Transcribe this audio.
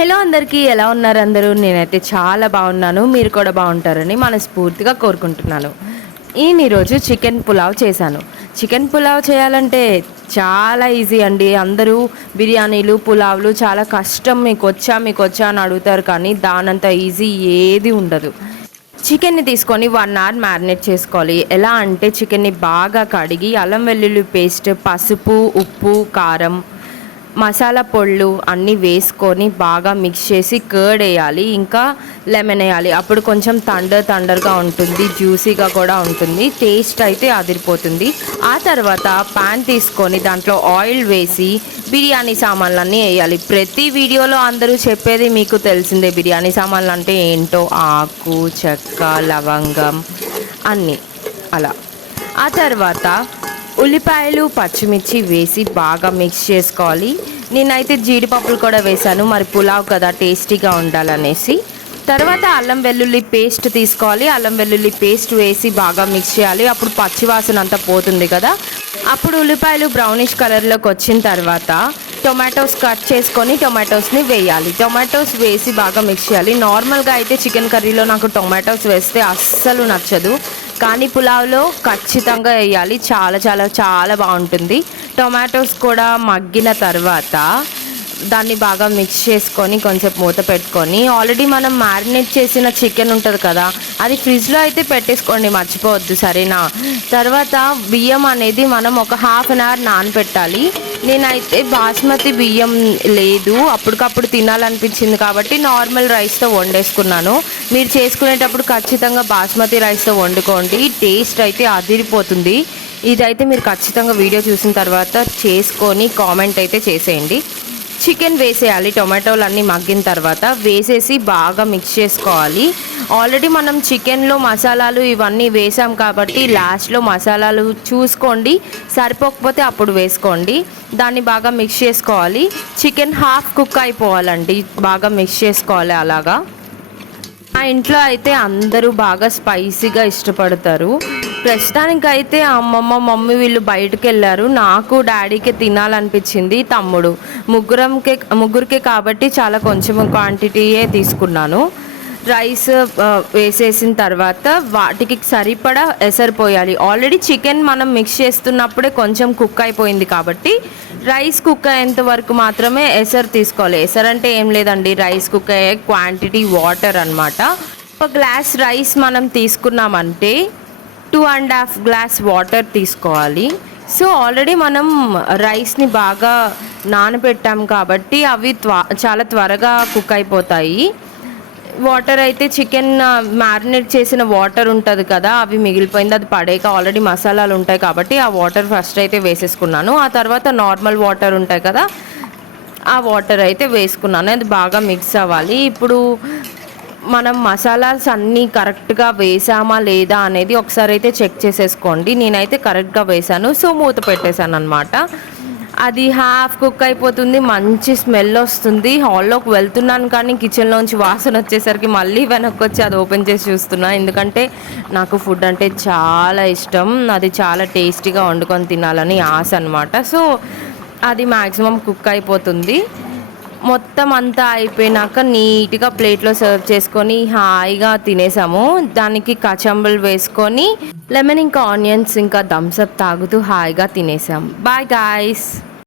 Hello అందరికీ ఎలా ఉన్నారు అందరూ? నేనైతే చాలా బాగున్నాను. మీరు కూడా బాగుంటారని మనస్ఫూర్తిగా కోరుకుంటున్నాను. నేను ఈరోజు చికెన్ పులావ్ చేశాను. చికెన్ పులావ్ చేయాలంటే చాలా ఈజీ అండి. అందరూ బిర్యానీలు పులావ్లు చాలా కష్టం. మీకు వచ్చా మీకు వచ్చా అని అడుగుతారు కానీ దానంత ఈజీ ఏది ఉండదు. చికెన్ని తీసుకొని వన్ అవర్ మ్యారినేట్ చేసుకోవాలి. ఎలా అంటే చికెన్ని బాగా కడిగి అల్లం వెల్లుల్లి పేస్ట్ పసుపు ఉప్పు కారం మసాలా పొళ్ళు అన్నీ వేసుకొని బాగా మిక్స్ చేసి కర్డ్ వేయాలి. ఇంకా లెమన్ వేయాలి. అప్పుడు కొంచెం తండర్ తండర్గా ఉంటుంది జ్యూసీగా కూడా ఉంటుంది. టేస్ట్ అయితే అదిరిపోతుంది. ఆ తర్వాత పాన్ తీసుకొని దాంట్లో ఆయిల్ వేసి బిర్యానీ సామాన్లన్నీ వేయాలి. ప్రతి వీడియోలో అందరూ చెప్పేది మీకు తెలిసిందే బిర్యానీ సామాన్లు అంటే ఏంటో? ఆకు చెక్క లవంగం అన్నీ. అలా. ఆ తర్వాత ఉల్లిపాయలు పచ్చిమిర్చి వేసి బాగా మిక్స్ చేసుకోవాలి. నేనైతే జీడిపప్పులు కూడా వేశాను మరి పులావ్ కదా టేస్టీగా ఉండాలనేసి. తర్వాత అల్లం వెల్లుల్లి పేస్ట్ తీసుకోవాలి. అల్లం వెల్లుల్లి పేస్ట్ వేసి బాగా మిక్స్ చేయాలి. అప్పుడు పచ్చివాసన అంతా పోతుంది కదా. అప్పుడు ఉల్లిపాయలు బ్రౌనిష్ కలర్లోకి వచ్చిన తర్వాత టొమాటోస్ కట్ చేసుకొని టొమాటోస్ని వేయాలి. టొమాటోస్ వేసి బాగా మిక్స్ చేయాలి. నార్మల్గా అయితే చికెన్ కర్రీలో నాకు టొమాటోస్ వేస్తే అస్సలు నచ్చదు. కానీ పులావ్లో ఖచ్చితంగా వేయాలి. చాలా చాలా చాలా బాగుంటుంది. టొమాటోస్ కూడా మగ్గిన తర్వాత దాన్ని బాగా మిక్స్ చేసుకొని కొంచెం మూత పెట్టుకొని ఆల్రెడీ మనం మ్యారినేట్ చేసిన చికెన్ ఉంటుంది కదా అది ఫ్రిడ్జ్లో అయితే పెట్టేసుకోండి మర్చిపోవద్దు సరేనా? తర్వాత బియ్యం అనేది మనం ఒక హాఫ్ అన్ అవర్ నానబెట్టాలి నేనైతే బాస్మతి బియ్యం లేదు అప్పటికప్పుడు తినాలనిపించింది కాబట్టి నార్మల్ రైస్తో వండేసుకున్నాను. మీరు చేసుకునేటప్పుడు ఖచ్చితంగా బాస్మతి రైస్తో వండుకోండి టేస్ట్ అయితే అదిరిపోతుంది. ఇదైతే మీరు ఖచ్చితంగా వీడియో చూసిన తర్వాత చేసుకొని కామెంట్ అయితే చేసేయండి. చికెన్ వేసేయాలి టొమాటోలు అన్నీ మగ్గిన తర్వాత వేసేసి బాగా మిక్స్ చేసుకోవాలి. ఆల్రెడీ మనం చికెన్లో మసాలాలు ఇవన్నీ వేసాం కాబట్టి లాస్ట్లో మసాలాలు చూసుకోండి. సరిపోకపోతే అప్పుడు వేసుకోండి. దాన్ని బాగా మిక్స్ చేసుకోవాలి. చికెన్ హాఫ్ కుక్ అయిపోవాలండి. బాగా మిక్స్ చేసుకోవాలి అలాగా. మా ఇంట్లో అయితే అందరూ బాగా స్పైసీగా ఇష్టపడతారు. ప్రస్తుతానికి అయితే అమ్మమ్మ మమ్మీ వీళ్ళు బయటకు వెళ్ళారు నాకు డాడీకి తినాలనిపించింది తమ్ముడు. ముగ్గురంకే ముగ్గురికే కాబట్టి చాలా కొంచెం క్వాంటిటీయే తీసుకున్నాను. రైస్ uh, వేసేసిన తర్వాత వాటికి సరిపడా ఎసరు పోయాలి. ఆల్రెడీ చికెన్ మనం మిక్స్ చేస్తున్నప్పుడే కొంచెం కుక్ అయిపోయింది కాబట్టి రైస్ కుక్ అయ్యేంత వరకు మాత్రమే ఎసరు తీసుకోవాలి. ఎసరు అంటే ఏం లేదండి రైస్ కుక్ అయ్యే క్వాంటిటీ వాటర్ అన్నమాట. ఒక గ్లాస్ రైస్ మనం తీసుకున్నామంటే two and half glass water తీసుకోవాలి. సో ఆల్రెడీ మనం రైస్ని బాగా నానబెట్టాం కాబట్టి అవి త్వ చాలా త్వరగా కుక్ అయిపోతాయి. వాటర్ అయితే చికెన్ మ్యారినేట్ చేసిన వాటర్ ఉంటుంది కదా అవి మిగిలిపోయింది అది పడేక ఆల్రెడీ మసాలాలు ఉంటాయి కాబట్టి ఆ వాటర్ ఫస్ట్ అయితే వేసేసుకున్నాను. ఆ తర్వాత నార్మల్ వాటర్ ఉంటాయి కదా ఆ వాటర్ అయితే వేసుకున్నాను. అది బాగా మిక్స్ అవ్వాలి. ఇప్పుడు మనం మసాలాస్ అన్నీ కరెక్ట్గా వేసామా లేదా అనేది ఒకసారి అయితే చెక్ చేసేసుకోండి. నేనైతే కరెక్ట్గా వేసాను. సో మూత పెట్టేశాను అనమాట అది హాఫ్ కుక్ అయిపోతుంది మంచి స్మెల్ వస్తుంది. హాల్లోకి వెళ్తున్నాను కానీ కిచెన్లోంచి వాసన వచ్చేసరికి మళ్ళీ వెనక్కి వచ్చి అది ఓపెన్ చేసి చూస్తున్నా. ఎందుకంటే నాకు ఫుడ్ అంటే చాలా ఇష్టం. అది చాలా టేస్టీగా వండుకొని తినాలని ఆశ అనమాట సో అది మ్యాక్సిమం కుక్ అయిపోతుంది. మొత్తం అంతా అయిపోయినాక నీట్గా ప్లేట్లో సర్వ్ చేసుకొని హాయిగా తినేసాము. దానికి కచంబులు వేసుకొని లెమన్ ఇంకా ఆనియన్స్ ఇంకా థమ్స్అప్ తాగుతూ హాయిగా తినేసాం. Bye guys